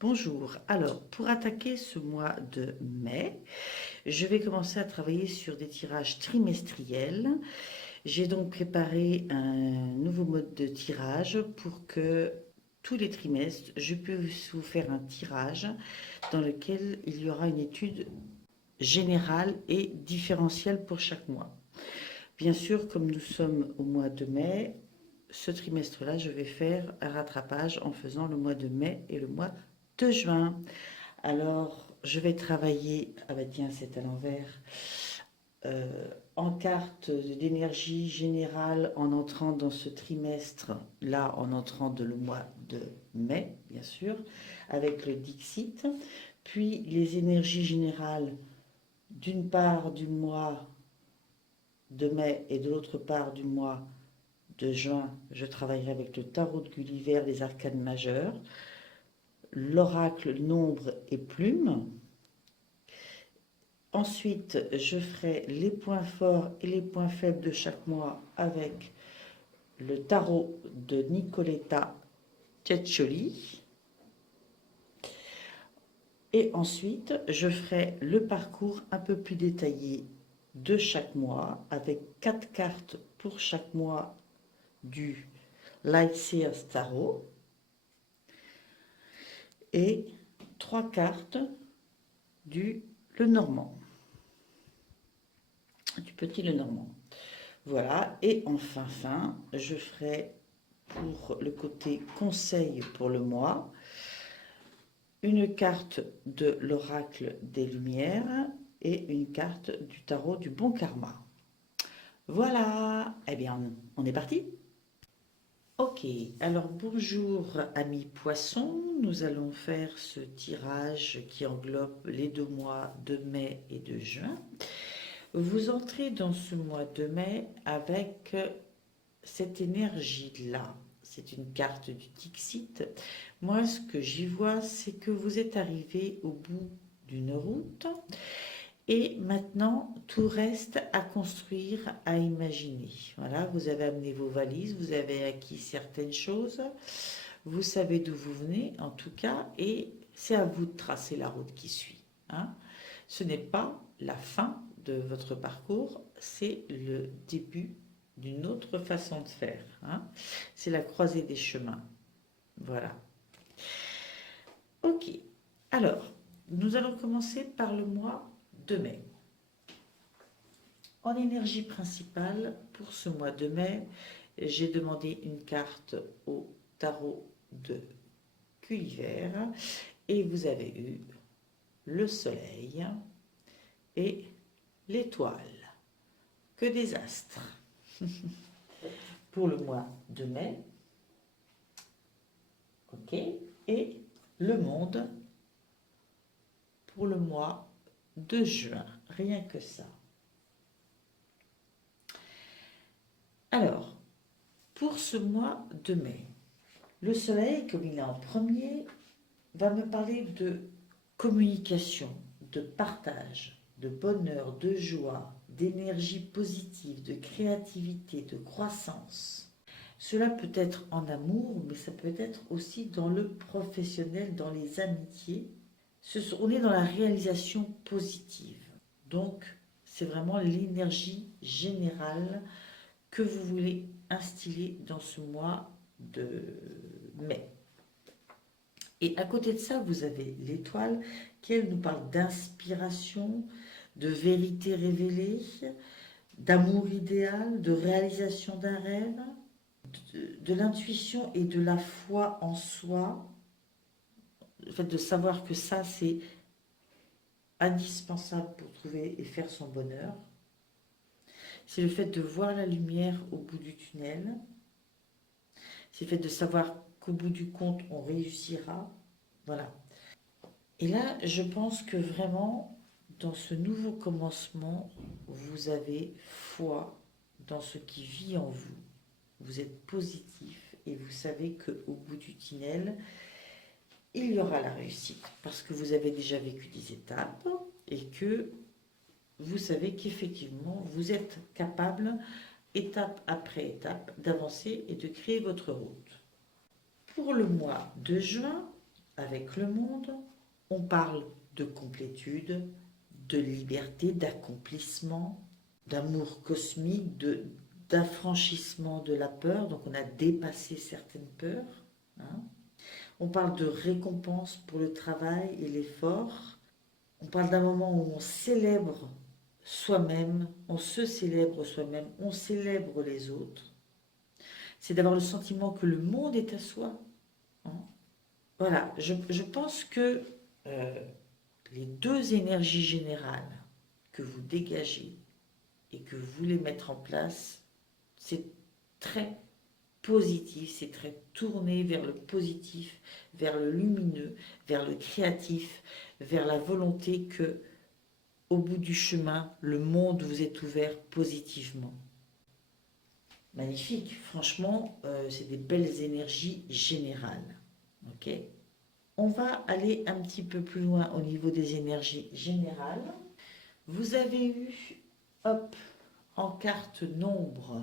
Bonjour, alors pour attaquer ce mois de mai, je vais commencer à travailler sur des tirages trimestriels. J'ai donc préparé un nouveau mode de tirage pour que tous les trimestres, je puisse vous faire un tirage dans lequel il y aura une étude générale et différentielle pour chaque mois. Bien sûr, comme nous sommes au mois de mai, ce trimestre-là, je vais faire un rattrapage en faisant le mois de mai et le mois de juin. Alors, je vais travailler, ah bah tiens, c'est à l'envers, en carte d'énergie générale en entrant dans ce trimestre, là en entrant dans le mois de mai, bien sûr, avec le Dixit, puis les énergies générales d'une part du mois de mai et de l'autre part du mois de juin, je travaillerai avec le tarot de Gulliver, les arcanes majeures, l'oracle nombre et plume. Ensuite, je ferai les points forts et les points faibles de chaque mois avec le tarot de Nicoletta Ceccioli. Et ensuite, je ferai le parcours un peu plus détaillé de chaque mois avec 4 cartes pour chaque mois du Lightseers Tarot et 3 cartes du Lenormand, du petit Lenormand. Voilà, et enfin, je ferai pour le côté conseil pour le mois une carte de l'oracle des Lumières et une carte du tarot du bon karma. Voilà, eh bien, on est parti. Ok, alors bonjour amis poissons, nous allons faire ce tirage qui englobe les 2 mois de mai et de juin. Vous entrez dans ce mois de mai avec cette énergie-là. C'est une carte du Dixit. Moi, ce que j'y vois, c'est que vous êtes arrivé au bout d'une route et maintenant, tout reste à construire, à imaginer. Voilà, vous avez amené vos valises, vous avez acquis certaines choses, vous savez d'où vous venez en tout cas, et c'est à vous de tracer la route qui suit. Hein. Ce n'est pas la fin de votre parcours, c'est le début d'une autre façon de faire. Hein. C'est la croisée des chemins. Voilà. Ok. Alors, nous allons commencer par le mois de mai. En énergie principale, pour ce mois de mai, j'ai demandé une carte au tarot de Gulliver et vous avez eu le soleil et l'étoile. Que des astres. Pour le mois de mai, ok, et le monde pour le mois de juin, rien que ça. Alors, pour ce mois de mai, le soleil, comme il est en premier, va me parler de communication, de partage, de bonheur, de joie, d'énergie positive, de créativité, de croissance. Cela peut être en amour, mais ça peut être aussi dans le professionnel, dans les amitiés. On est dans la réalisation positive. Donc, c'est vraiment l'énergie générale que vous voulez instiller dans ce mois de mai. Et à côté de ça, vous avez l'étoile qui, elle, nous parle d'inspiration, de vérité révélée, d'amour idéal, de réalisation d'un rêve, de l'intuition et de la foi en soi. Le fait de savoir que ça, c'est indispensable pour trouver et faire son bonheur. C'est le fait de voir la lumière au bout du tunnel. C'est le fait de savoir qu'au bout du compte, on réussira. Voilà. Et là, je pense que vraiment, dans ce nouveau commencement, vous avez foi dans ce qui vit en vous. Vous êtes positif et vous savez qu'au bout du tunnel, il y aura la réussite parce que vous avez déjà vécu des étapes et que vous savez qu'effectivement, vous êtes capable, étape après étape, d'avancer et de créer votre route. Pour le mois de juin, avec le monde. On parle de complétude, de liberté, d'accomplissement, d'amour cosmique, d'affranchissement de la peur. Donc on a dépassé certaines peurs, hein. On parle de récompense pour le travail et l'effort. On parle d'un moment où on célèbre soi-même, on se célèbre soi-même, on célèbre les autres. C'est d'avoir le sentiment que le monde est à soi, hein. Voilà, je pense que euh, les deux énergies générales que vous dégagez et que vous voulez mettre en place, c'est très positif, c'est très tourné vers le positif, vers le lumineux, vers le créatif, vers la volonté que, au bout du chemin, le monde vous est ouvert positivement. Magnifique, franchement, c'est des belles énergies générales. Ok. On va aller un petit peu plus loin au niveau des énergies générales. Vous avez eu, hop, en carte nombre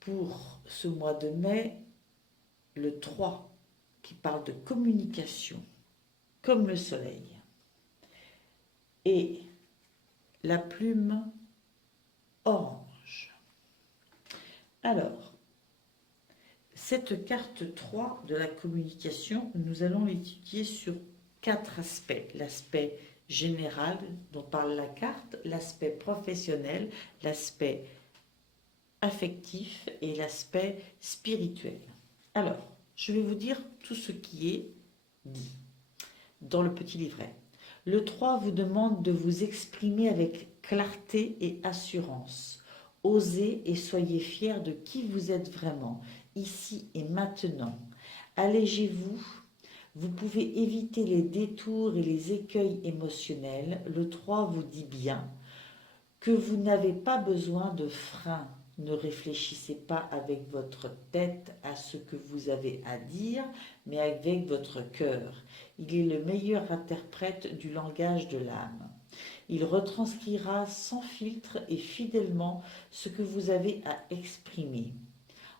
pour ce mois de mai, le 3 qui parle de communication, comme le soleil. Et la plume orange. Alors, cette carte 3 de la communication, nous allons l'étudier sur 4 aspects. L'aspect général dont parle la carte, l'aspect professionnel, l'aspect affectif et l'aspect spirituel. Alors, je vais vous dire tout ce qui est dit dans le petit livret. Le 3 vous demande de vous exprimer avec clarté et assurance. Osez et soyez fiers de qui vous êtes vraiment, ici et maintenant. Allégez-vous. Vous pouvez éviter les détours et les écueils émotionnels. Le 3 vous dit bien que vous n'avez pas besoin de frein. Ne réfléchissez pas avec votre tête à ce que vous avez à dire, mais avec votre cœur. Il est le meilleur interprète du langage de l'âme. Il retranscrira sans filtre et fidèlement ce que vous avez à exprimer.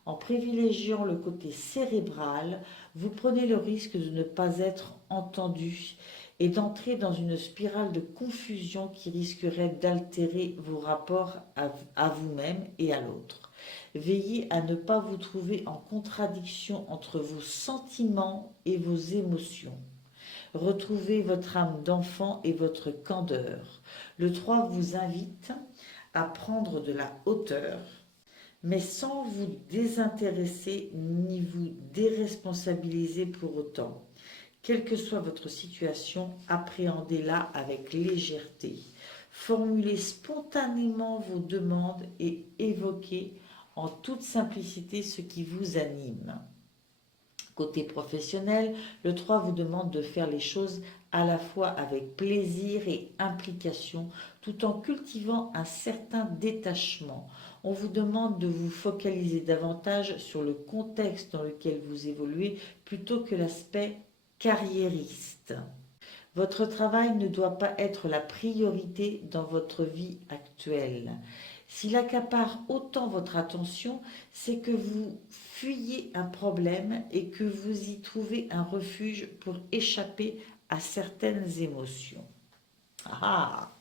En privilégiant le côté cérébral, vous prenez le risque de ne pas être entendu et d'entrer dans une spirale de confusion qui risquerait d'altérer vos rapports à vous-même et à l'autre. Veillez à ne pas vous trouver en contradiction entre vos sentiments et vos émotions. Retrouvez votre âme d'enfant et votre candeur. Le 3 vous invite à prendre de la hauteur, mais sans vous désintéresser ni vous déresponsabiliser pour autant. Quelle que soit votre situation, appréhendez-la avec légèreté. Formulez spontanément vos demandes et évoquez en toute simplicité ce qui vous anime. Côté professionnel, le 3 vous demande de faire les choses à la fois avec plaisir et implication, tout en cultivant un certain détachement. On vous demande de vous focaliser davantage sur le contexte dans lequel vous évoluez plutôt que l'aspect carriériste. Votre travail ne doit pas être la priorité dans votre vie actuelle. S'il accapare autant votre attention, c'est que vous fuyez un problème et que vous y trouvez un refuge pour échapper à certaines émotions. Ah!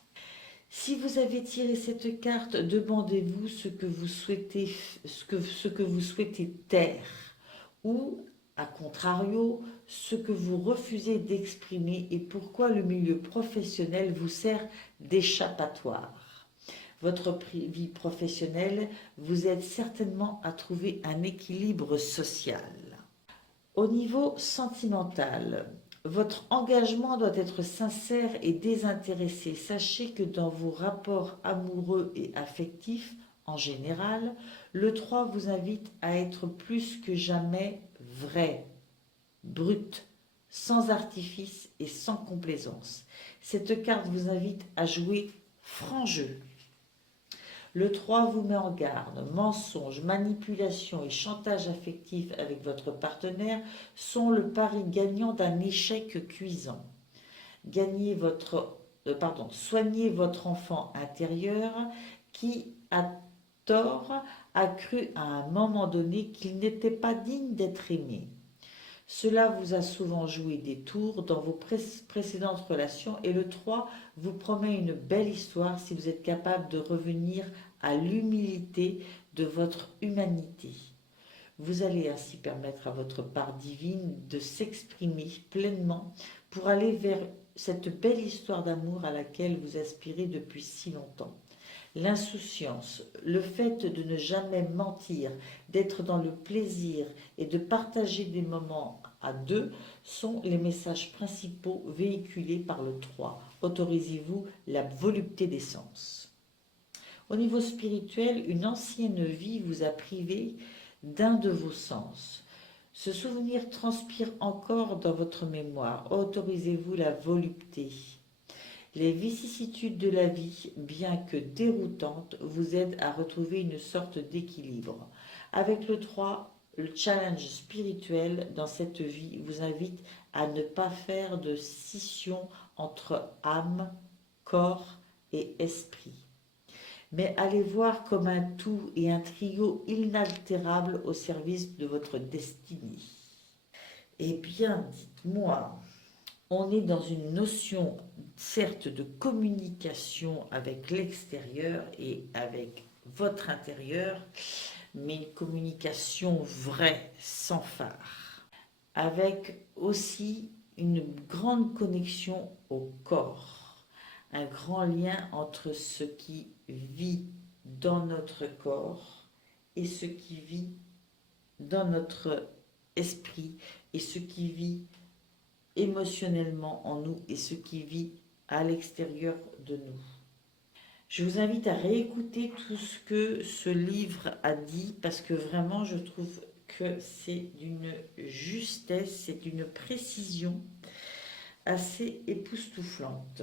Si vous avez tiré cette carte, demandez-vous ce que vous souhaitez, ce que vous souhaitez taire ou, à contrario, ce que vous refusez d'exprimer et pourquoi le milieu professionnel vous sert d'échappatoire. Votre vie professionnelle vous aide certainement à trouver un équilibre social. Au niveau sentimental, votre engagement doit être sincère et désintéressé. Sachez que dans vos rapports amoureux et affectifs, en général, le 3 vous invite à être plus que jamais vrai, brut, sans artifice et sans complaisance. Cette carte vous invite à jouer franc jeu. Le 3 vous met en garde. Mensonges, manipulation et chantage affectif avec votre partenaire sont le pari gagnant d'un échec cuisant. Soignez votre enfant intérieur qui, à tort, a cru à un moment donné qu'il n'était pas digne d'être aimé. Cela vous a souvent joué des tours dans vos précédentes relations et le 3 vous promet une belle histoire si vous êtes capable de revenir à l'humilité de votre humanité. Vous allez ainsi permettre à votre part divine de s'exprimer pleinement pour aller vers cette belle histoire d'amour à laquelle vous aspirez depuis si longtemps. L'insouciance, le fait de ne jamais mentir, d'être dans le plaisir et de partager des moments à deux sont les messages principaux véhiculés par le 3. Autorisez-vous la volupté des sens. Au niveau spirituel, une ancienne vie vous a privé d'un de vos sens. Ce souvenir transpire encore dans votre mémoire. Autorisez-vous la volupté. Les vicissitudes de la vie, bien que déroutantes, vous aident à retrouver une sorte d'équilibre. Avec le 3, le challenge spirituel dans cette vie vous invite à ne pas faire de scission entre âme, corps et esprit, mais à les voir comme un tout et un trio inaltérable au service de votre destinée. Eh bien, dites-moi, on est dans une notion, certes, de communication avec l'extérieur et avec votre intérieur, mais une communication vraie, sans phare, avec aussi une grande connexion au corps, un grand lien entre ce qui vit dans notre corps et ce qui vit dans notre esprit et ce qui vit émotionnellement en nous et ce qui vit à l'extérieur de nous. Je vous invite à réécouter tout ce que ce livre a dit parce que vraiment je trouve que c'est d'une justesse, c'est d'une précision assez époustouflante.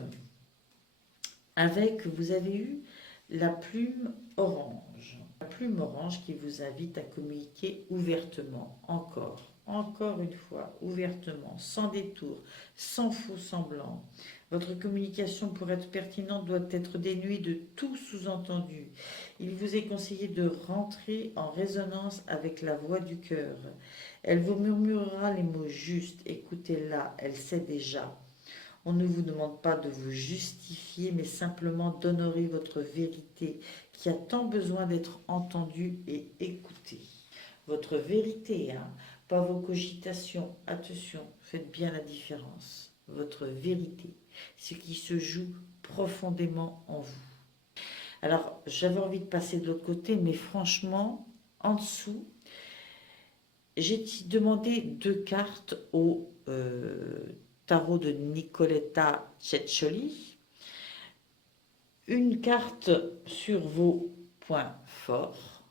Avec, vous avez eu la plume orange. La plume orange qui vous invite à communiquer ouvertement, encore une fois, ouvertement, sans détour, sans faux semblant. Votre communication, pour être pertinente, doit être dénuée de tout sous-entendu. Il vous est conseillé de rentrer en résonance avec la voix du cœur. Elle vous murmurera les mots justes, écoutez-la, elle sait déjà. On ne vous demande pas de vous justifier, mais simplement d'honorer votre vérité qui a tant besoin d'être entendue et écoutée. Votre vérité, hein, pas vos cogitations. Attention, faites bien la différence. Votre vérité, ce qui se joue profondément en vous. Alors, j'avais envie de passer de l'autre côté, mais franchement, en dessous, j'ai demandé 2 cartes au tarot de Nicoletta Ceccioli. Une carte sur vos points forts.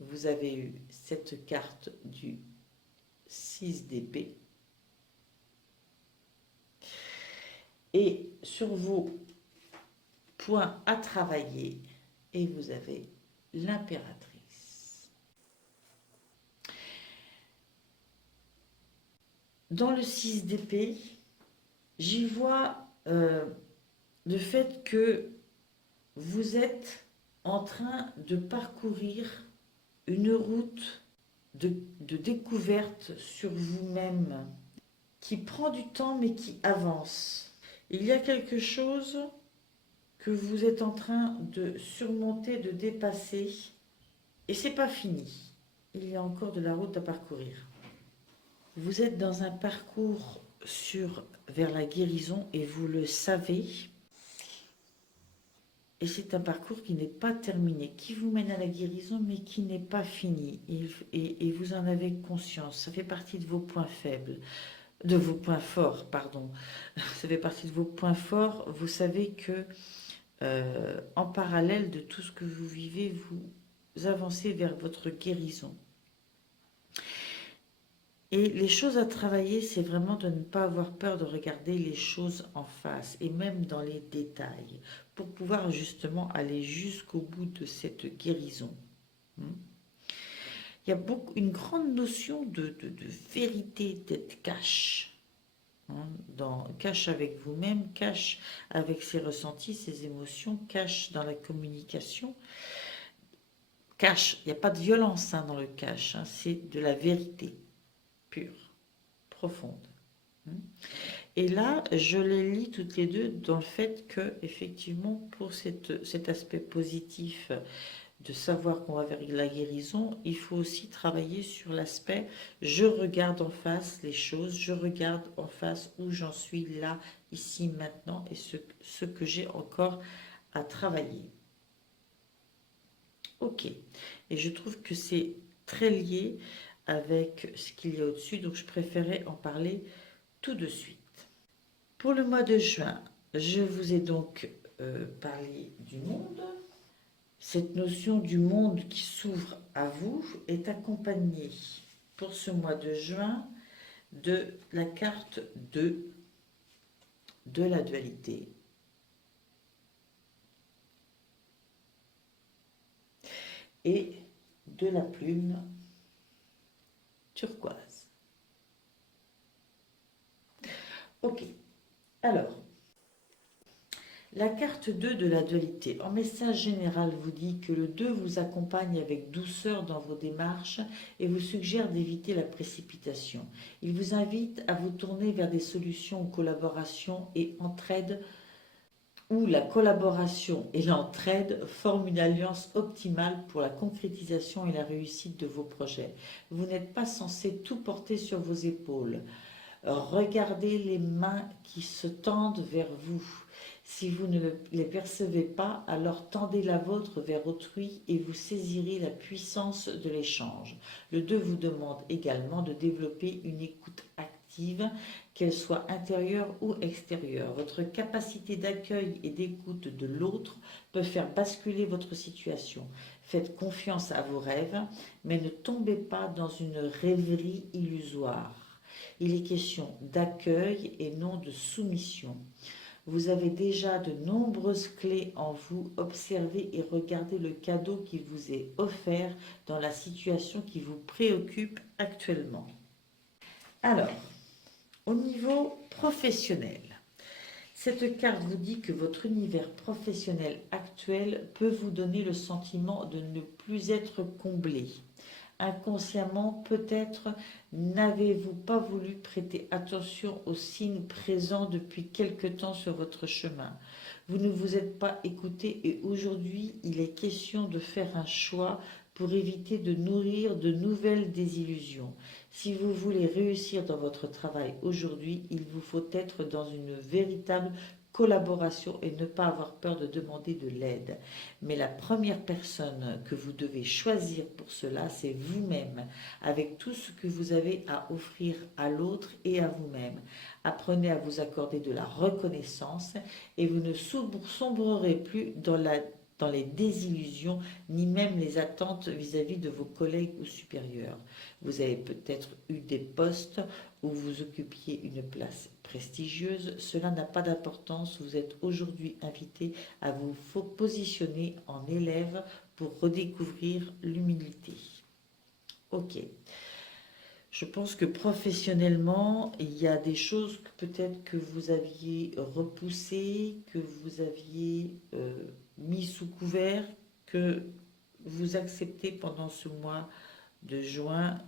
Vous avez eu cette carte du 6 d'épée. Et sur vos points à travailler, et vous avez l'impératrice. Dans le 6 d'épée, j'y vois le fait que vous êtes en train de parcourir une route de découverte sur vous-même qui prend du temps mais qui avance. Il y a quelque chose que vous êtes en train de surmonter, de dépasser et c'est pas fini. Il y a encore de la route à parcourir. Vous êtes dans un parcours vers la guérison et vous le savez. Et c'est un parcours qui n'est pas terminé, qui vous mène à la guérison, mais qui n'est pas fini. Et vous en avez conscience. Ça fait partie de vos points faibles, de vos points forts, pardon. Ça fait partie de vos points forts. Vous savez que, en parallèle de tout ce que vous vivez, vous avancez vers votre guérison. Et les choses à travailler, c'est vraiment de ne pas avoir peur de regarder les choses en face et même dans les détails pour pouvoir justement aller jusqu'au bout de cette guérison. Il y a une grande notion de vérité, d'être cash. Cash avec vous-même, cash avec ses ressentis, ses émotions, cash dans la communication. Cash, il n'y a pas de violence dans le cash, c'est de la vérité pure. profonde. Et là, je les lis toutes les deux dans le fait que, effectivement, pour cet aspect positif de savoir qu'on va vers la guérison, il faut aussi travailler sur l'aspect je regarde en face les choses, je regarde en face où j'en suis là, ici, maintenant, et ce que j'ai encore à travailler. Ok. Et je trouve que c'est très lié avec ce qu'il y a au-dessus, donc je préférais en parler tout de suite. Pour le mois de juin, je vous ai donc parlé du monde. Cette notion du monde qui s'ouvre à vous est accompagnée pour ce mois de juin de la carte de la dualité. Et de la plume turquoise. Ok, alors, la carte 2 de la dualité, en message général, vous dit que le 2 vous accompagne avec douceur dans vos démarches et vous suggère d'éviter la précipitation. Il vous invite à vous tourner vers des solutions ou collaborations et entraide, où la collaboration et l'entraide forment une alliance optimale pour la concrétisation et la réussite de vos projets. Vous n'êtes pas censé tout porter sur vos épaules. Regardez les mains qui se tendent vers vous. Si vous ne les percevez pas, alors tendez la vôtre vers autrui et vous saisirez la puissance de l'échange. Le 2 vous demande également de développer une écoute active, qu'elle soit intérieure ou extérieure. Votre capacité d'accueil et d'écoute de l'autre peut faire basculer votre situation. Faites confiance à vos rêves, mais ne tombez pas dans une rêverie illusoire. Il est question d'accueil et non de soumission. Vous avez déjà de nombreuses clés en vous. Observez et regardez le cadeau qui vous est offert dans la situation qui vous préoccupe actuellement. Alors, au niveau professionnel, cette carte vous dit que votre univers professionnel actuel peut vous donner le sentiment de ne plus être comblé. Inconsciemment, peut-être n'avez-vous pas voulu prêter attention aux signes présents depuis quelque temps sur votre chemin. Vous ne vous êtes pas écouté et aujourd'hui, il est question de faire un choix pour éviter de nourrir de nouvelles désillusions. Si vous voulez réussir dans votre travail aujourd'hui, il vous faut être dans une véritable collaboration et ne pas avoir peur de demander de l'aide. Mais la première personne que vous devez choisir pour cela, c'est vous-même, avec tout ce que vous avez à offrir à l'autre et à vous-même. Apprenez à vous accorder de la reconnaissance et vous ne sombrerez plus dans les désillusions, ni même les attentes vis-à-vis de vos collègues ou supérieurs. Vous avez peut-être eu des postes où vous occupiez une place prestigieuse. Cela n'a pas d'importance. Vous êtes aujourd'hui invité à vous positionner en élève pour redécouvrir l'humilité. Ok. Je pense que professionnellement, il y a des choses que peut-être que vous aviez repoussées, que vous aviez mis sous couvert, que vous acceptez pendant ce mois de juin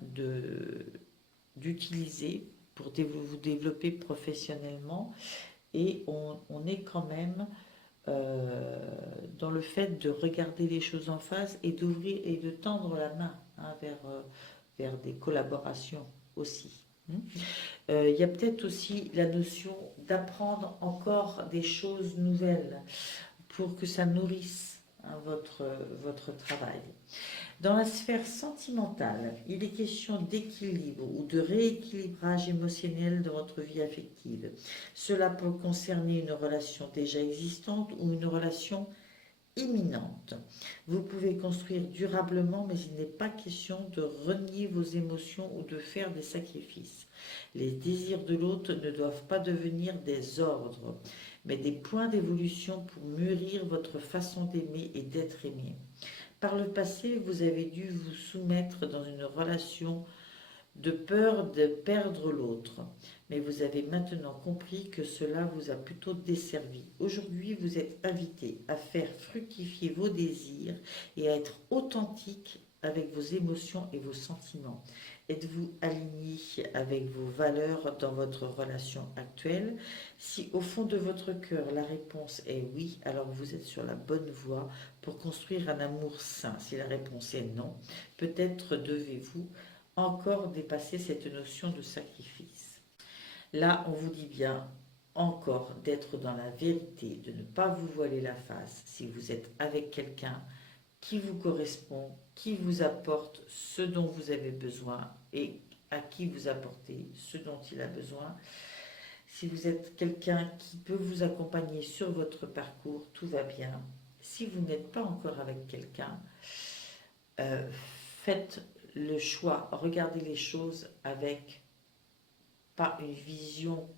d'utiliser pour vous développer professionnellement. Et on est quand même dans le fait de regarder les choses en face et d'ouvrir et de tendre la main vers des collaborations aussi. Il y a peut-être aussi la notion d'apprendre encore des choses nouvelles pour que ça nourrisse votre travail. Dans la sphère sentimentale, il est question d'équilibre ou de rééquilibrage émotionnel de votre vie affective. Cela peut concerner une relation déjà existante ou une relation imminente. Vous pouvez construire durablement, mais il n'est pas question de renier vos émotions ou de faire des sacrifices. Les désirs de l'autre ne doivent pas devenir des ordres, mais des points d'évolution pour mûrir votre façon d'aimer et d'être aimé. Par le passé, vous avez dû vous soumettre dans une relation de peur de perdre l'autre. Mais vous avez maintenant compris que cela vous a plutôt desservi. Aujourd'hui, vous êtes invité à faire fructifier vos désirs et à être authentique avec vos émotions et vos sentiments? Êtes-vous aligné avec vos valeurs dans votre relation actuelle? Si au fond de votre cœur la réponse est oui, alors vous êtes sur la bonne voie pour construire un amour sain. Si la réponse est non, peut-être devez-vous encore dépasser cette notion de sacrifice. Là, on vous dit bien encore d'être dans la vérité, de ne pas vous voiler la face si vous êtes avec quelqu'un qui vous correspond, qui vous apporte ce dont vous avez besoin et à qui vous apportez ce dont il a besoin. Si vous êtes quelqu'un qui peut vous accompagner sur votre parcours, tout va bien. Si vous n'êtes pas encore avec quelqu'un, euh, faites le choix, regardez les choses avec pas une vision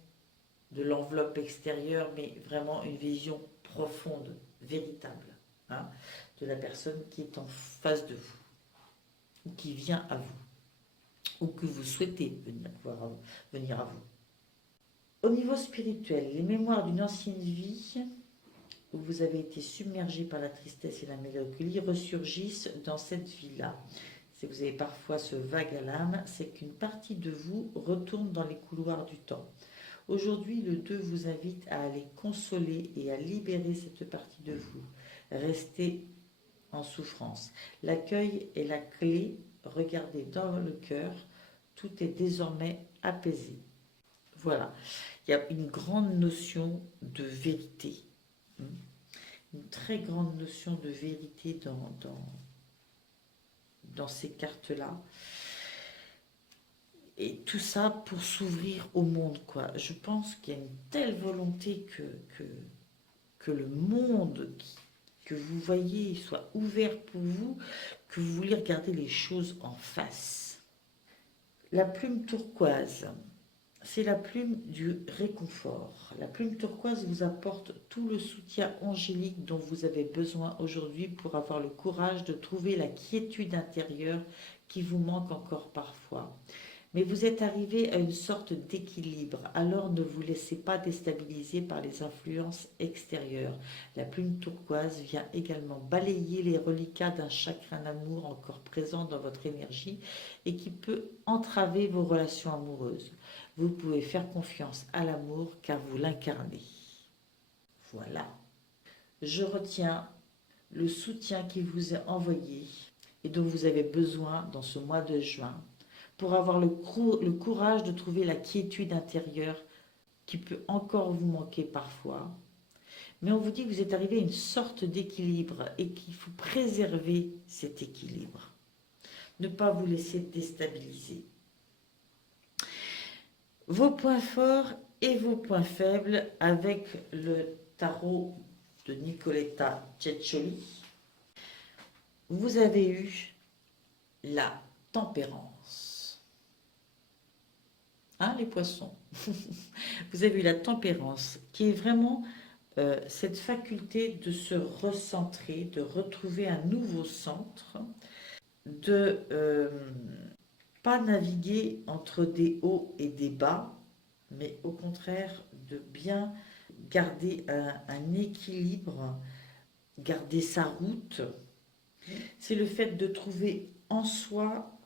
de l'enveloppe extérieure, mais vraiment une vision profonde, véritable, hein, de la personne qui est en face de vous, ou qui vient à vous, ou que vous souhaitez venir à vous. Au niveau spirituel, les mémoires d'une ancienne vie où vous avez été submergé par la tristesse et la mélancolie ressurgissent dans cette vie-là. Si vous avez parfois ce vague à l'âme, c'est qu'une partie de vous retourne dans les couloirs du temps. Aujourd'hui, le 2 vous invite à aller consoler et à libérer cette partie de vous. Restez en souffrance. L'accueil est la clé. Regardez dans le cœur. Tout est désormais apaisé. Voilà. Il y a une grande notion de vérité. Une très grande notion de vérité dans ces cartes-là. Et tout ça pour s'ouvrir au monde, quoi. Je pense qu'il y a une telle volonté que le monde que vous voyez soit ouvert pour vous, que vous voulez regarder les choses en face. La plume turquoise, c'est la plume du réconfort. La plume turquoise vous apporte tout le soutien angélique dont vous avez besoin aujourd'hui pour avoir le courage de trouver la quiétude intérieure qui vous manque encore parfois. Mais vous êtes arrivé à une sorte d'équilibre, alors ne vous laissez pas déstabiliser par les influences extérieures. La plume turquoise vient également balayer les reliquats d'un chagrin d'amour encore présent dans votre énergie et qui peut entraver vos relations amoureuses. Vous pouvez faire confiance à l'amour car vous l'incarnez. Voilà. Je retiens le soutien qui vous est envoyé et dont vous avez besoin dans ce mois de juin, pour avoir le courage de trouver la quiétude intérieure qui peut encore vous manquer parfois. Mais on vous dit que vous êtes arrivé à une sorte d'équilibre et qu'il faut préserver cet équilibre. Ne pas vous laisser déstabiliser. Vos points forts et vos points faibles avec le tarot de Nicoletta Ceccioli. Vous avez eu la tempérance. Hein, les poissons. Vous avez eu la tempérance, qui est vraiment cette faculté de se recentrer, de retrouver un nouveau centre, de pas naviguer entre des hauts et des bas, mais au contraire de bien garder un équilibre, garder sa route. C'est le fait de trouver en soi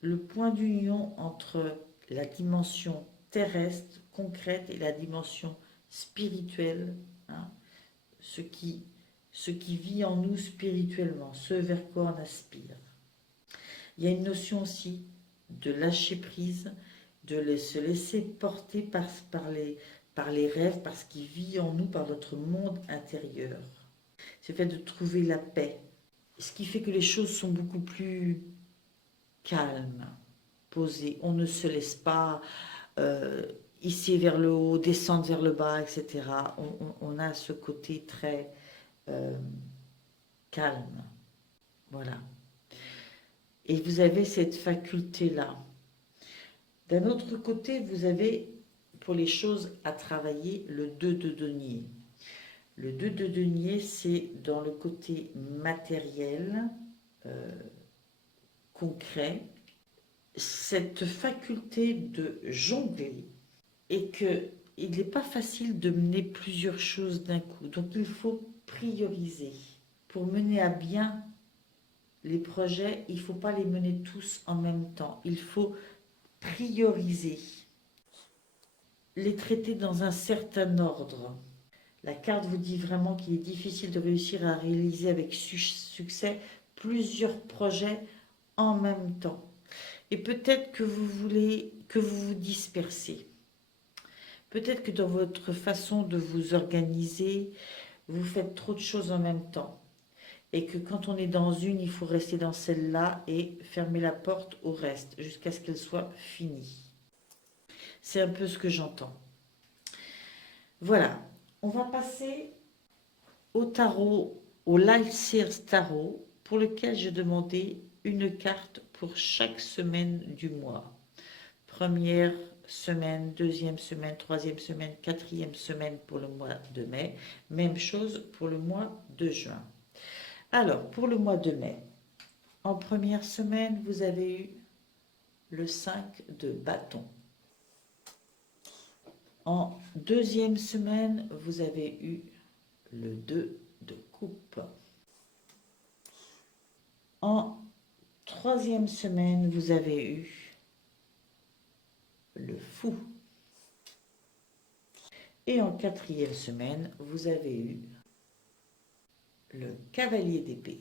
le point d'union entre la dimension terrestre, concrète, et la dimension spirituelle, hein, ce qui vit en nous spirituellement, ce vers quoi on aspire. Il y a une notion aussi de lâcher prise, de se laisser porter par les rêves, par ce qui vit en nous, par notre monde intérieur. C'est le fait de trouver la paix, ce qui fait que les choses sont beaucoup plus calmes, posées. On ne se laisse pas hisser vers le haut, descendre vers le bas, etc. On a ce côté très calme. Voilà. Et vous avez cette faculté-là. D'un autre côté, vous avez, pour les choses à travailler, le 2 de denier. Le 2 de denier, c'est dans le côté matériel, concret, cette faculté de jongler, et qu'il n'est pas facile de mener plusieurs choses d'un coup. Donc il faut prioriser pour mener à bien les projets, il ne faut pas les mener tous en même temps. Il faut prioriser, les traiter dans un certain ordre. La carte vous dit vraiment qu'il est difficile de réussir à réaliser avec succès plusieurs projets en même temps. Et peut-être que vous voulez que vous vous dispersez. Peut-être que dans votre façon de vous organiser, vous faites trop de choses en même temps. Et que quand on est dans une, il faut rester dans celle-là et fermer la porte au reste jusqu'à ce qu'elle soit finie. C'est un peu ce que j'entends. Voilà, on va passer au tarot, au Life Seers Tarot, pour lequel j'ai demandé une carte pour chaque semaine du mois. Première semaine, deuxième semaine, troisième semaine, quatrième semaine pour le mois de mai. Même chose pour le mois de juin. Alors, pour le mois de mai, en première semaine, vous avez eu le 5 de bâton. En deuxième semaine, vous avez eu le 2 de coupe. En troisième semaine, vous avez eu le fou. Et en quatrième semaine, vous avez eu le cavalier d'épée.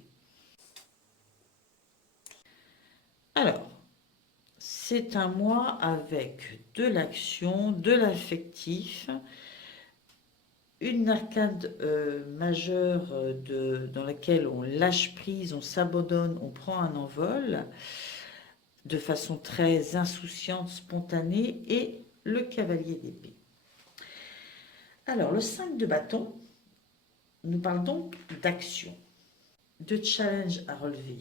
Alors, c'est un mois avec de l'action, de l'affectif, une arcade majeure dans laquelle on lâche prise, on s'abandonne, on prend un envol de façon très insouciante, spontanée, et le cavalier d'épée. Alors, le 5 de bâton nous parle donc d'action, de challenge à relever.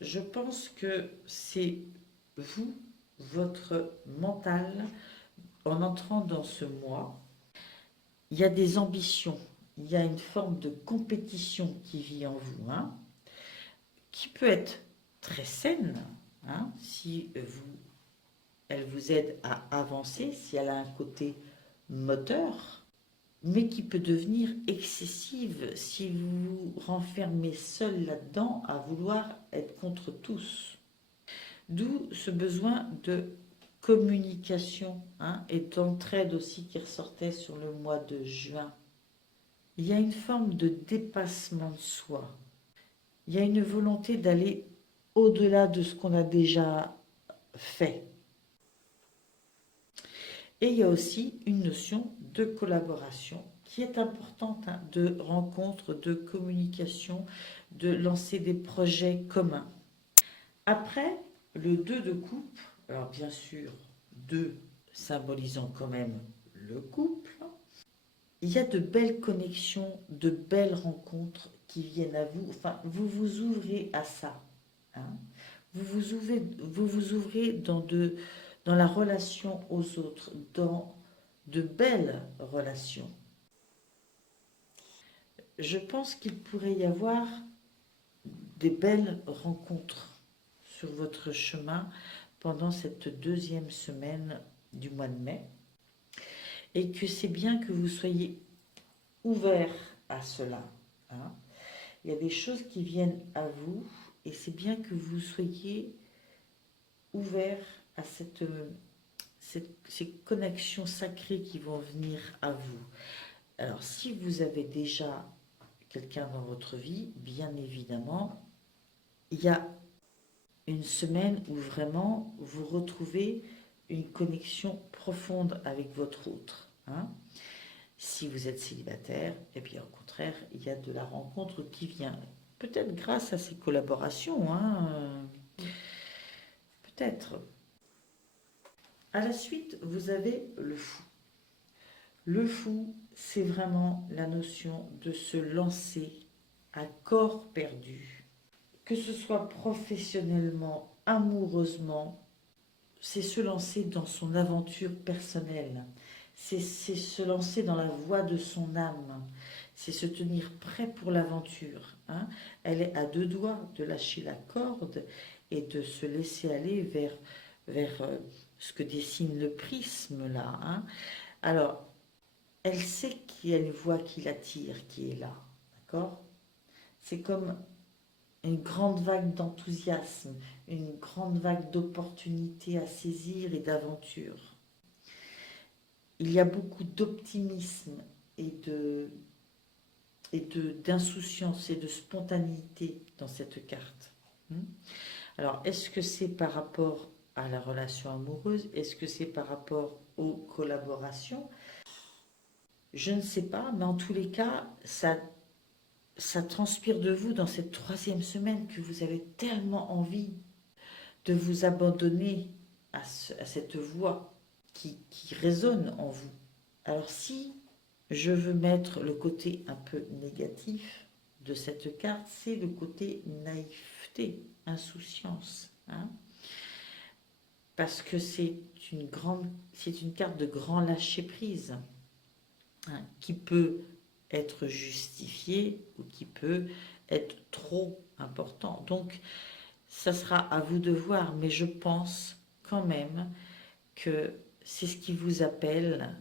Je pense que c'est vous, votre mental, en entrant dans ce mois, il y a des ambitions, il y a une forme de compétition qui vit en vous, hein, qui peut être très saine, hein, si elle vous aide à avancer, si elle a un côté moteur, mais qui peut devenir excessive si vous vous renfermez seul là-dedans à vouloir être contre tous. D'où ce besoin de communication, hein, et d'entraide aussi qui ressortait sur le mois de juin. Il y a une forme de dépassement de soi. Il y a une volonté d'aller au-delà de ce qu'on a déjà fait. Et il y a aussi une notion de collaboration qui est importante, hein, de rencontre, de communication, de lancer des projets communs. Après, le 2 de coupe, alors bien sûr, 2 symbolisant quand même le couple, il y a de belles connexions, de belles rencontres qui viennent à vous. Enfin, vous vous ouvrez à ça, hein. Vous vous ouvrez dans la relation aux autres, dans de belles relations. Je pense qu'il pourrait y avoir des belles rencontres sur votre chemin pendant cette deuxième semaine du mois de mai, et que c'est bien que vous soyez ouvert à cela, hein. Il y a des choses qui viennent à vous et c'est bien que vous soyez ouvert à ces connexions sacrées qui vont venir à vous. Alors, si vous avez déjà quelqu'un dans votre vie, bien évidemment, il y a une semaine où vraiment vous retrouvez une connexion profonde avec votre autre, hein. Si vous êtes célibataire, eh bien au contraire, il y a de la rencontre qui vient. Peut-être grâce à ces collaborations, hein, peut-être. À la suite, vous avez le fou. Le fou, c'est vraiment la notion de se lancer à corps perdu. Que ce soit professionnellement, amoureusement, c'est se lancer dans son aventure personnelle. C'est se lancer dans la voie de son âme. C'est se tenir prêt pour l'aventure, hein. Elle est à deux doigts de lâcher la corde et de se laisser aller vers ce que dessine le prisme là, hein. Alors, elle sait qu'il y a une voix qui l'attire, qui est là, d'accord. C'est comme une grande vague d'enthousiasme, une grande vague d'opportunités à saisir et d'aventure. Il y a beaucoup d'optimisme et d'insouciance et de spontanéité dans cette carte. Alors, est-ce que c'est par rapport à la relation amoureuse? Est-ce que c'est par rapport aux collaborations? Je ne sais pas, mais en tous les cas, ça transpire de vous dans cette troisième semaine que vous avez tellement envie de vous abandonner à cette voix qui résonne en vous. Alors si je veux mettre le côté un peu négatif de cette carte, c'est le côté naïveté, insouciance. Parce que c'est une carte de grand lâcher-prise qui peut être justifiée ou qui peut être trop important. Donc, ça sera à vous de voir, mais je pense quand même que c'est ce qui vous appelle,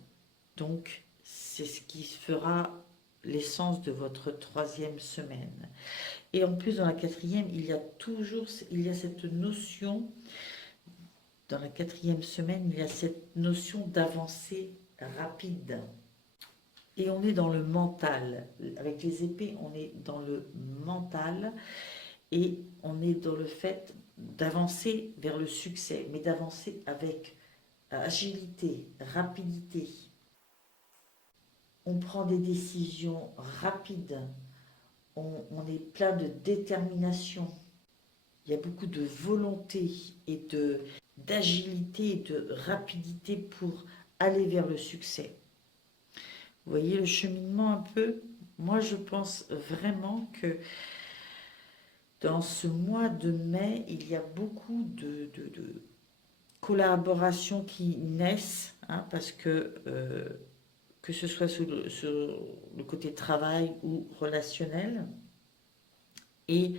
donc c'est ce qui fera l'essence de votre troisième semaine. Et en plus, dans la quatrième, il y a cette notion, dans la quatrième semaine, il y a cette notion d'avancée rapide. Et on est dans le mental. Avec les épées, on est dans le mental et on est dans le fait d'avancer vers le succès, mais d'avancer avec agilité, rapidité. On prend des décisions rapides, on est plein de détermination. Il y a beaucoup de volonté et d'agilité et de rapidité pour aller vers le succès. Vous voyez le cheminement un peu? Moi, je pense vraiment que dans ce mois de mai, il y a beaucoup de collaborations qui naissent, parce que ce soit sur le côté travail ou relationnel. Et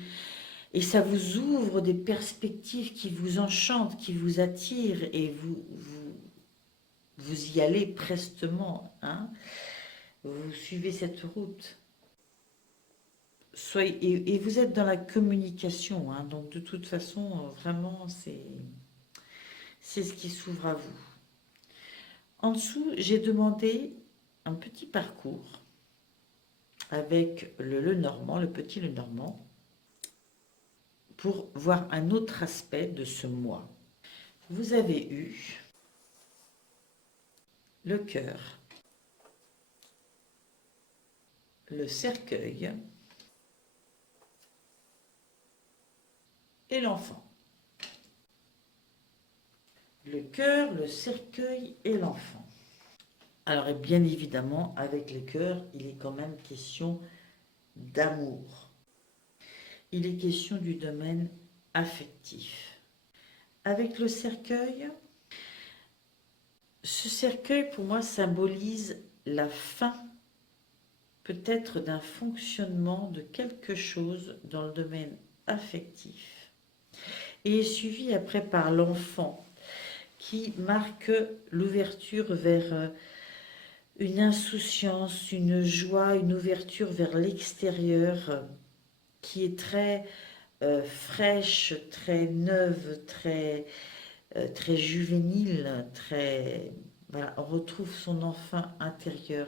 ça vous ouvre des perspectives qui vous enchantent, qui vous attirent, et vous y allez prestement. Vous suivez cette route. Et vous êtes dans la communication, donc de toute façon, vraiment, c'est ce qui s'ouvre à vous. En dessous, j'ai demandé un petit parcours avec le Lenormand, le petit Lenormand, pour voir un autre aspect de ce mois. Vous avez eu le cœur, le cercueil et l'enfant. Le cœur, le cercueil et l'enfant. Alors, et bien évidemment, avec le cœur, il est quand même question d'amour. Il est question du domaine affectif. Avec le cercueil, ce cercueil pour moi symbolise la fin peut-être d'un fonctionnement de quelque chose dans le domaine affectif. Et est suivi après par l'enfant qui marque l'ouverture vers une insouciance, une joie, une ouverture vers l'extérieur qui est très fraîche, très neuve, très juvénile, voilà, on retrouve son enfant intérieur.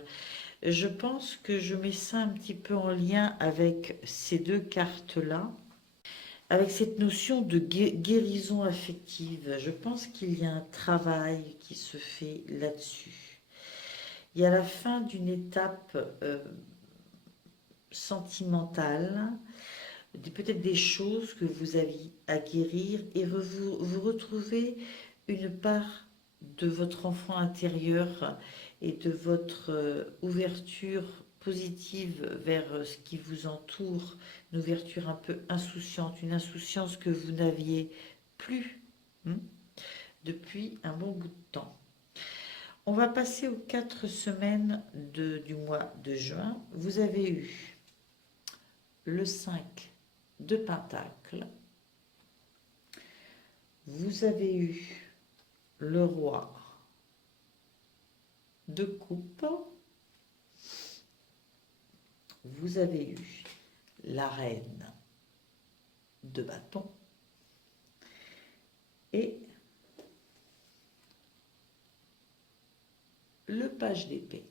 Je pense que je mets ça un petit peu en lien avec ces deux cartes-là, avec cette notion de guérison affective. Je pense qu'il y a un travail qui se fait là-dessus. Il y a la fin d'une étape sentimentale, peut-être des choses que vous aviez à guérir, et vous retrouvez une part de votre enfant intérieur et de votre ouverture positive vers ce qui vous entoure, une ouverture un peu insouciante, une insouciance que vous n'aviez plus depuis un bon bout de temps. On va passer aux 4 semaines du mois de juin. Vous avez eu le 5 de Pentacle, vous avez eu le roi de coupe, vous avez eu la reine de bâton et le page d'épée.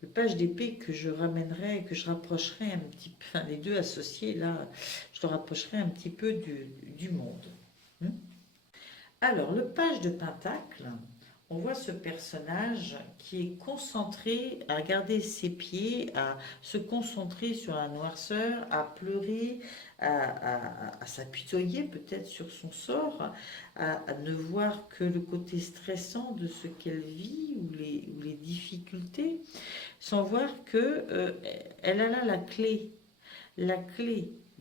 Le page d'épée que je ramènerai, que je rapprocherai un petit peu, enfin les deux associés là, je le rapprocherai un petit peu du monde. Alors, le page de Pentacle, on voit ce personnage qui est concentré à regarder ses pieds, à se concentrer sur la noirceur, à pleurer, à s'apitoyer peut-être sur son sort, à ne voir que le côté stressant de ce qu'elle vit ou les difficultés, sans voir que elle a là la clé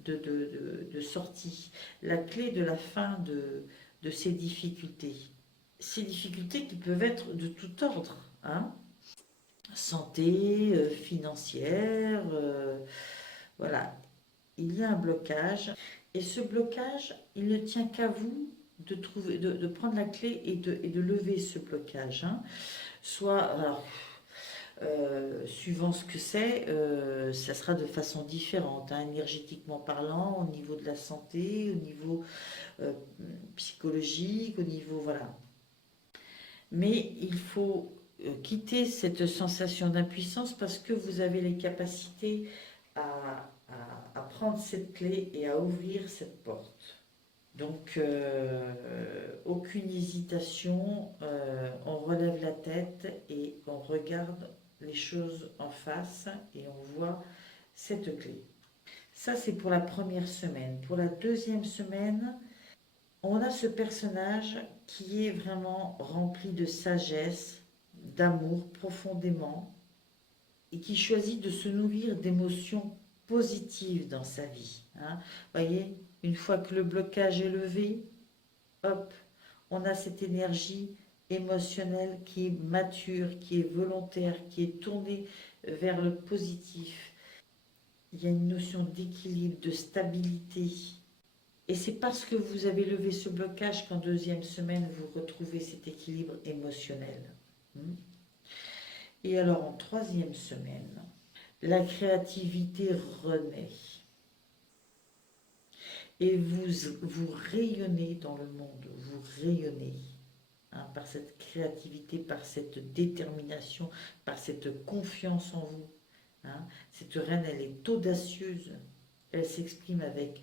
de sortie, la clé de la fin de ces difficultés. Ces difficultés qui peuvent être de tout ordre, hein. Santé, financière, voilà. Il y a un blocage et ce blocage, il ne tient qu'à vous de trouver, de prendre la clé et de lever ce blocage, hein. Soit, alors, suivant ce que c'est, ça sera de façon différente, hein, énergétiquement parlant, au niveau de la santé, au niveau euh, psychologique, au niveau, voilà. Mais il faut quitter cette sensation d'impuissance parce que vous avez les capacités à prendre cette clé et à ouvrir cette porte. Donc, aucune hésitation, on relève la tête et on regarde les choses en face et on voit cette clé. Ça, c'est pour la première semaine. Pour la deuxième semaine, on a ce personnage qui est vraiment rempli de sagesse, d'amour profondément, et qui choisit de se nourrir d'émotions positives dans sa vie, hein. Voyez, une fois que le blocage est levé, hop, on a cette énergie émotionnelle qui est mature, qui est volontaire, qui est tournée vers le positif. Il y a une notion d'équilibre, de stabilité. Et c'est parce que vous avez levé ce blocage qu'en deuxième semaine, vous retrouvez cet équilibre émotionnel. Et alors en troisième semaine, la créativité renaît. Et vous rayonnez dans le monde, vous rayonnez, hein, par cette créativité, par cette détermination, par cette confiance en vous, hein. Cette reine, elle est audacieuse, elle s'exprime avec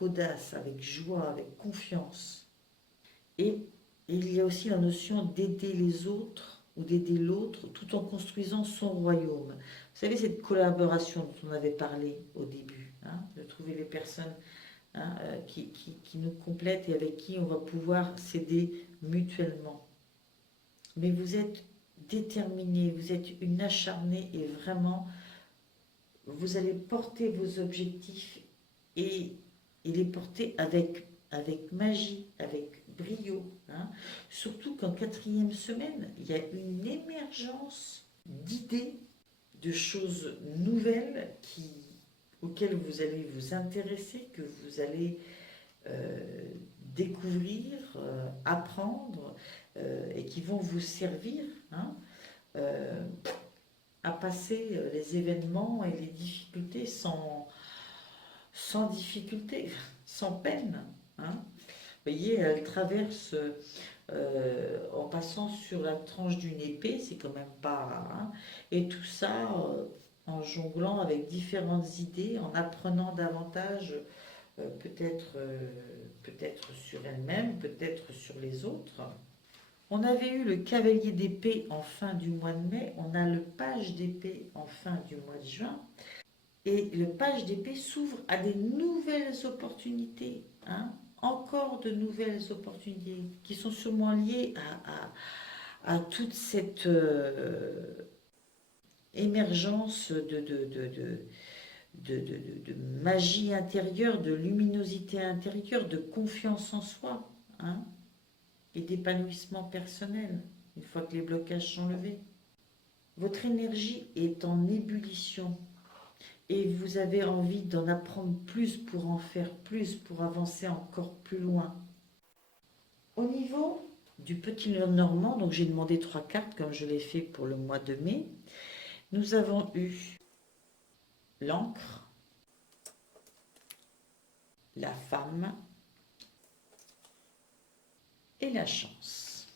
audace, avec joie, avec confiance. Et il y a aussi la notion d'aider les autres ou d'aider l'autre tout en construisant son royaume. Vous savez, cette collaboration dont on avait parlé au début, hein, de trouver les personnes, hein, qui nous complètent et avec qui on va pouvoir s'aider mutuellement. Mais vous êtes déterminé, vous êtes une acharnée et vraiment, vous allez porter vos objectifs et, les porter avec magie, avec brio, hein. Surtout qu'en quatrième semaine, il y a une émergence d'idées, de choses nouvelles auxquelles vous allez vous intéresser, que vous allez découvrir, apprendre, et qui vont vous servir, hein, à passer les événements et les difficultés sans difficulté, sans peine, hein. Vous voyez, elle traverse en passant sur la tranche d'une épée, c'est quand même pas, hein, et tout ça en jonglant avec différentes idées, en apprenant davantage, peut-être sur elle-même, peut-être sur les autres. On avait eu le cavalier d'épée en fin du mois de mai, on a le page d'épée en fin du mois de juin, et le page d'épée s'ouvre à des nouvelles opportunités, hein, encore de nouvelles opportunités qui sont sûrement liées à toute cette émergence de magie intérieure, de luminosité intérieure, de confiance en soi, hein, et d'épanouissement personnel, une fois que les blocages sont levés. Votre énergie est en ébullition et vous avez envie d'en apprendre plus pour en faire plus, pour avancer encore plus loin. Au niveau du petit Normand, donc j'ai demandé 3 cartes comme je l'ai fait pour le mois de mai, nous avons eu l'encre, la femme et la chance.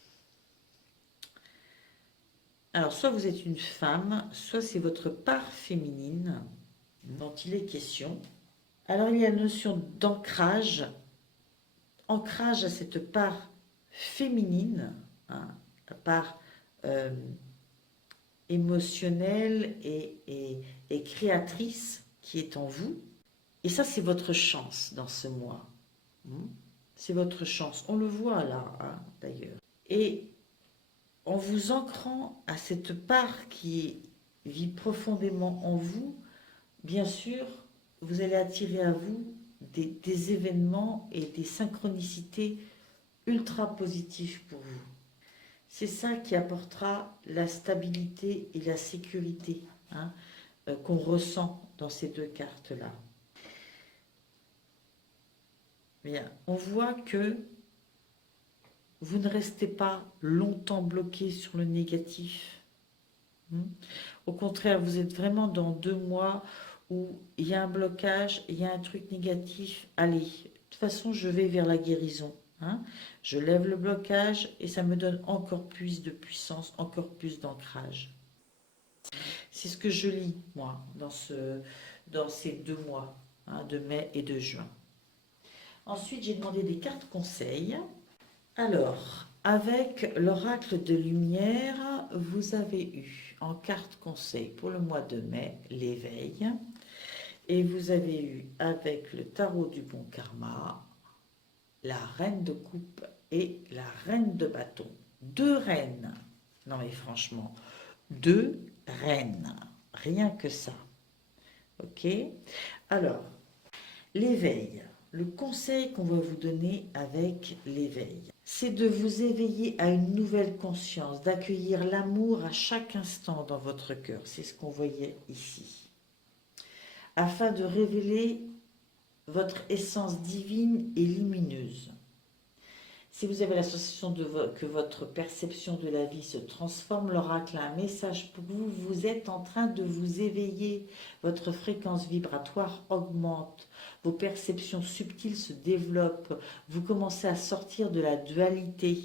Alors, soit vous êtes une femme, soit c'est votre part féminine dont il est question. Alors, il y a la notion d'ancrage, ancrage à cette part féminine, hein, la part émotionnelle et créatrice qui est en vous. Et ça, c'est votre chance dans ce mois. C'est votre chance. On le voit là, hein, d'ailleurs. Et en vous ancrant à cette part qui vit profondément en vous, bien sûr, vous allez attirer à vous des événements et des synchronicités ultra positifs pour vous. C'est ça qui apportera la stabilité et la sécurité, hein, qu'on ressent dans ces deux cartes-là. Bien, on voit que vous ne restez pas longtemps bloqué sur le négatif. Au contraire, vous êtes vraiment dans 2 mois où il y a un blocage, il y a un truc négatif. Allez, de toute façon, je vais vers la guérison. Je lève le blocage et ça me donne encore plus de puissance, encore plus d'ancrage. C'est ce que je lis, moi, dans ces 2 mois, de mai et de juin. Ensuite, j'ai demandé des cartes conseils. Alors, avec l'oracle de lumière, vous avez eu en carte conseil pour le mois de mai l'éveil. Et vous avez eu avec le tarot du bon karma, la reine de coupe et la reine de bâton. 2 reines. Non mais franchement, 2 reines. Rien que ça. Ok? Alors, l'éveil. Le conseil qu'on va vous donner avec l'éveil, c'est de vous éveiller à une nouvelle conscience, d'accueillir l'amour à chaque instant dans votre cœur. C'est ce qu'on voyait ici. Afin de révéler votre essence divine et lumineuse. Si vous avez la sensation que votre perception de la vie se transforme, l'oracle a un message pour vous. Vous êtes en train de vous éveiller. Votre fréquence vibratoire augmente. Vos perceptions subtiles se développent. Vous commencez à sortir de la dualité.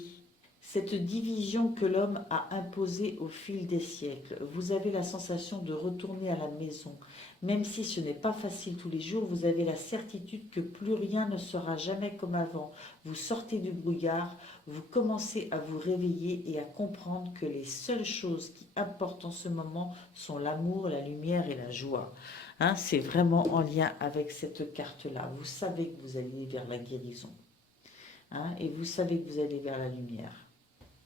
Cette division que l'homme a imposée au fil des siècles. Vous avez la sensation de retourner à la maison. Même si ce n'est pas facile tous les jours, vous avez la certitude que plus rien ne sera jamais comme avant. Vous sortez du brouillard, vous commencez à vous réveiller et à comprendre que les seules choses qui importent en ce moment sont l'amour, la lumière et la joie. C'est vraiment en lien avec cette carte-là. Vous savez que vous allez vers la guérison. Et vous savez que vous allez vers la lumière.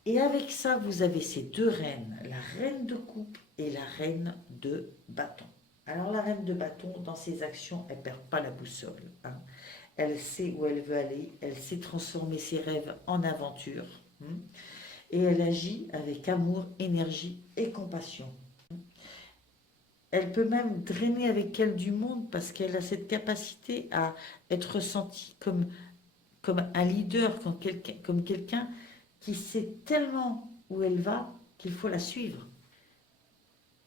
Et avec ça, vous avez ces 2 reines, la reine de coupe et la reine de bâton. Alors la reine de bâton, dans ses actions, elle ne perd pas la boussole. Elle sait où elle veut aller, elle sait transformer ses rêves en aventure. Et elle agit avec amour, énergie et compassion. Elle peut même drainer avec elle du monde parce qu'elle a cette capacité à être ressentie comme un leader, comme quelqu'un qui sait tellement où elle va qu'il faut la suivre.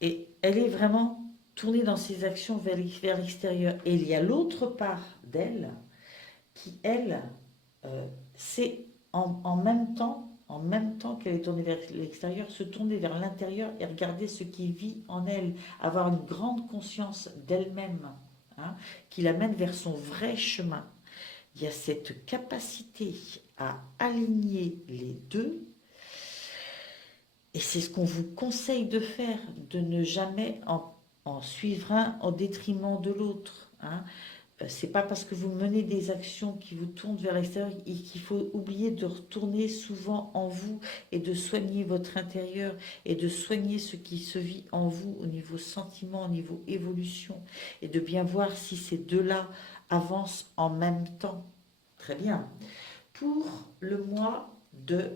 Et elle est vraiment tournée dans ses actions vers l'extérieur. Et il y a l'autre part d'elle qui, elle, sait en même temps qu'elle est tournée vers l'extérieur, se tourner vers l'intérieur et regarder ce qui vit en elle, avoir une grande conscience d'elle-même, qui l'amène vers son vrai chemin. Il y a cette capacité à aligner les deux. Et c'est ce qu'on vous conseille de faire, de ne jamais en suivre un au détriment de l'autre. C'est pas parce que vous menez des actions qui vous tournent vers l'extérieur qu'il faut oublier de retourner souvent en vous et de soigner votre intérieur et de soigner ce qui se vit en vous au niveau sentiment, au niveau évolution et de bien voir si ces deux-là avancent en même temps. Très bien. Pour le mois de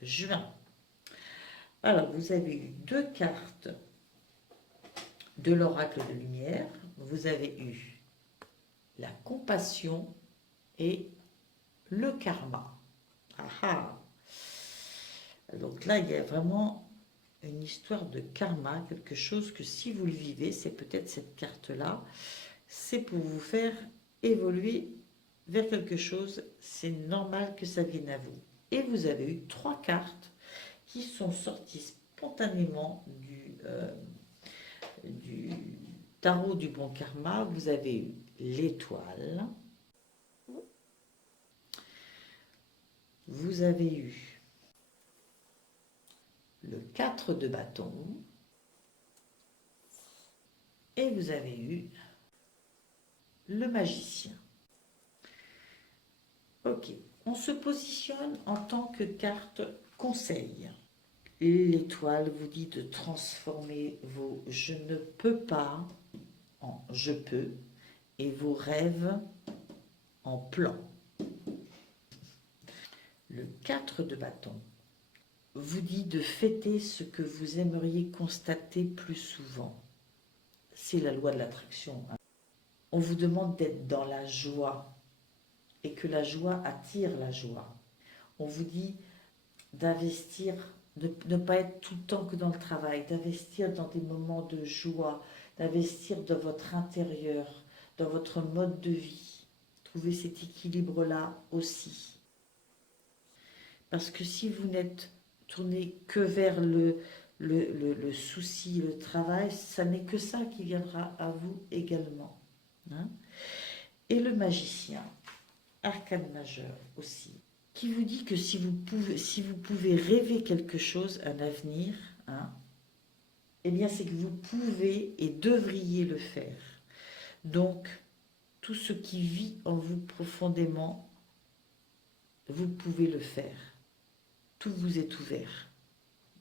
juin, alors vous avez eu 2 cartes de l'oracle de lumière. Vous avez eu la compassion et le karma. Donc là, il y a vraiment une histoire de karma, quelque chose que si vous le vivez, c'est peut-être cette carte-là, c'est pour vous faire évoluer vers quelque chose, c'est normal que ça vienne à vous. Et vous avez eu 3 cartes qui sont sorties spontanément du tarot du bon karma. Vous avez eu l'étoile, vous avez eu le 4 de bâton et vous avez eu le magicien. Ok, on se positionne en tant que carte conseil. L'étoile vous dit de transformer vos je ne peux pas en je peux et vos rêves en plan. Le 4 de bâton vous dit de fêter ce que vous aimeriez constater plus souvent. C'est la loi de l'attraction. On vous demande d'être dans la joie et que la joie attire la joie. On vous dit d'investir, de ne pas être tout le temps que dans le travail, d'investir dans des moments de joie, d'investir dans votre intérieur, dans votre mode de vie. Trouver cet équilibre-là aussi. Parce que si vous n'êtes tourné que vers le souci, le travail, ça n'est que ça qui viendra à vous également. Hein. Et le magicien, arcane majeur aussi, qui vous dit que si vous pouvez rêver quelque chose, un avenir, hein, eh bien c'est que vous pouvez et devriez le faire. Donc, tout ce qui vit en vous profondément, vous pouvez le faire. Tout vous est ouvert,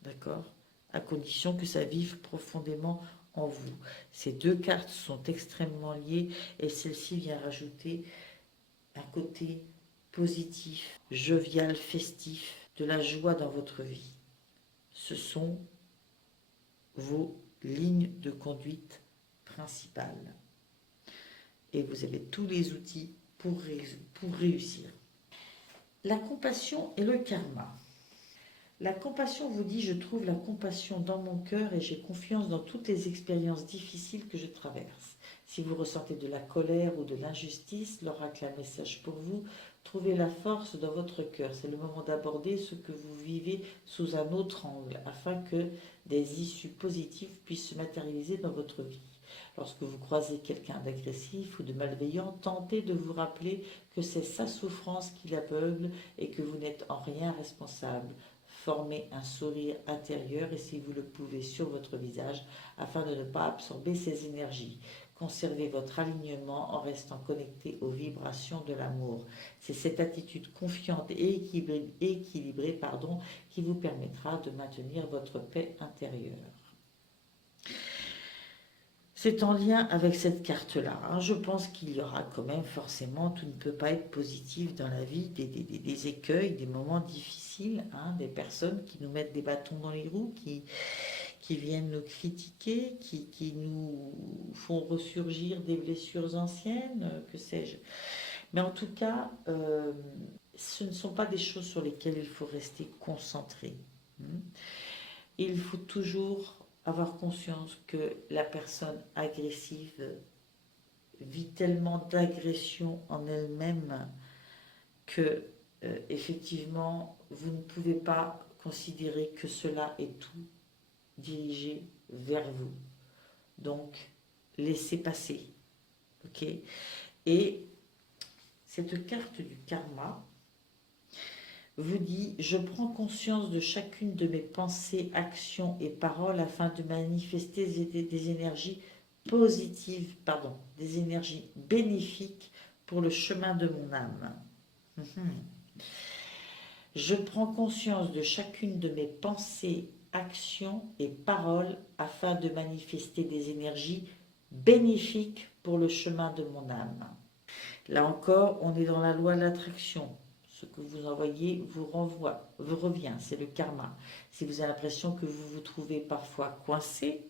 d'accord? À condition que ça vive profondément en vous. Ces 2 cartes sont extrêmement liées et celle-ci vient rajouter un côté positif, jovial, festif, de la joie dans votre vie. Ce sont vos lignes de conduite principales. Et vous avez tous les outils pour réussir. La compassion et le karma. La compassion vous dit, je trouve la compassion dans mon cœur et j'ai confiance dans toutes les expériences difficiles que je traverse. Si vous ressentez de la colère ou de l'injustice, l'oracle a un message pour vous. Trouvez la force dans votre cœur. C'est le moment d'aborder ce que vous vivez sous un autre angle, afin que des issues positives puissent se matérialiser dans votre vie. Lorsque vous croisez quelqu'un d'agressif ou de malveillant, tentez de vous rappeler que c'est sa souffrance qui l'aveugle et que vous n'êtes en rien responsable. Formez un sourire intérieur et si vous le pouvez sur votre visage afin de ne pas absorber ces énergies. Conservez votre alignement en restant connecté aux vibrations de l'amour. C'est cette attitude confiante et équilibrée, qui vous permettra de maintenir votre paix intérieure. C'est en lien avec cette carte-là. Hein. Je pense qu'il y aura quand même forcément, tout ne peut pas être positif dans la vie, des écueils, des moments difficiles, hein, des personnes qui nous mettent des bâtons dans les roues, qui viennent nous critiquer, qui nous font ressurgir des blessures anciennes, que sais-je. Mais en tout cas, ce ne sont pas des choses sur lesquelles il faut rester concentré. Il faut toujours avoir conscience que la personne agressive vit tellement d'agression en elle-même que effectivement vous ne pouvez pas considérer que cela est tout dirigé vers vous. Donc laissez passer, ok? Et cette carte du karma vous dit, je prends conscience de chacune de mes pensées, actions et paroles afin de manifester des énergies positives, des énergies bénéfiques pour le chemin de mon âme. Je prends conscience de chacune de mes pensées, actions et paroles afin de manifester des énergies bénéfiques pour le chemin de mon âme. Là encore, on est dans la loi de l'attraction. Ce que vous envoyez vous revient, c'est le karma. Si vous avez l'impression que vous vous trouvez parfois coincé,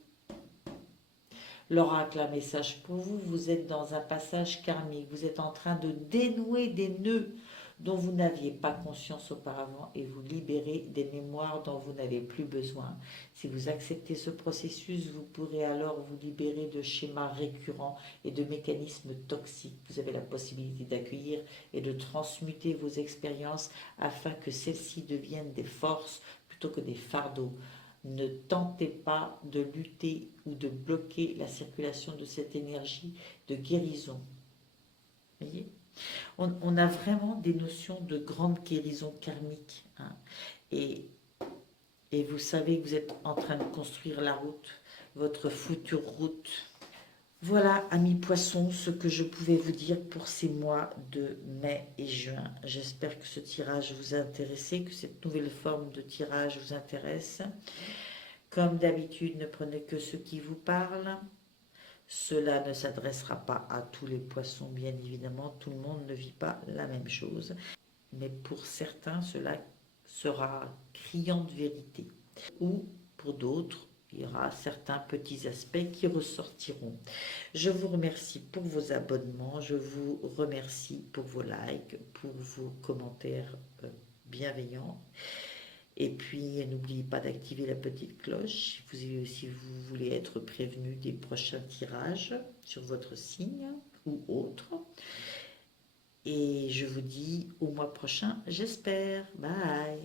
l'oracle a un message pour vous, vous êtes dans un passage karmique, vous êtes en train de dénouer des nœuds dont vous n'aviez pas conscience auparavant et vous libérer des mémoires dont vous n'avez plus besoin. Si vous acceptez ce processus, vous pourrez alors vous libérer de schémas récurrents et de mécanismes toxiques. Vous avez la possibilité d'accueillir et de transmuter vos expériences afin que celles-ci deviennent des forces plutôt que des fardeaux. Ne tentez pas de lutter ou de bloquer la circulation de cette énergie de guérison. Voyez, on a vraiment des notions de grande guérison karmique, hein. Et, et vous savez que vous êtes en train de construire la route, votre future route. Voilà, amis poissons, ce que je pouvais vous dire pour ces mois de mai et juin. J'espère que ce tirage vous a intéressé, que cette nouvelle forme de tirage vous intéresse. Comme d'habitude, ne prenez que ce qui vous parle. Cela ne s'adressera pas à tous les poissons, bien évidemment. Tout le monde ne vit pas la même chose. Mais pour certains, cela sera criant de vérité. Ou pour d'autres, il y aura certains petits aspects qui ressortiront. Je vous remercie pour vos abonnements, je vous remercie pour vos likes, pour vos commentaires bienveillants. Et puis, n'oubliez pas d'activer la petite cloche si vous voulez être prévenu des prochains tirages sur votre signe ou autre. Et je vous dis au mois prochain, j'espère. Bye!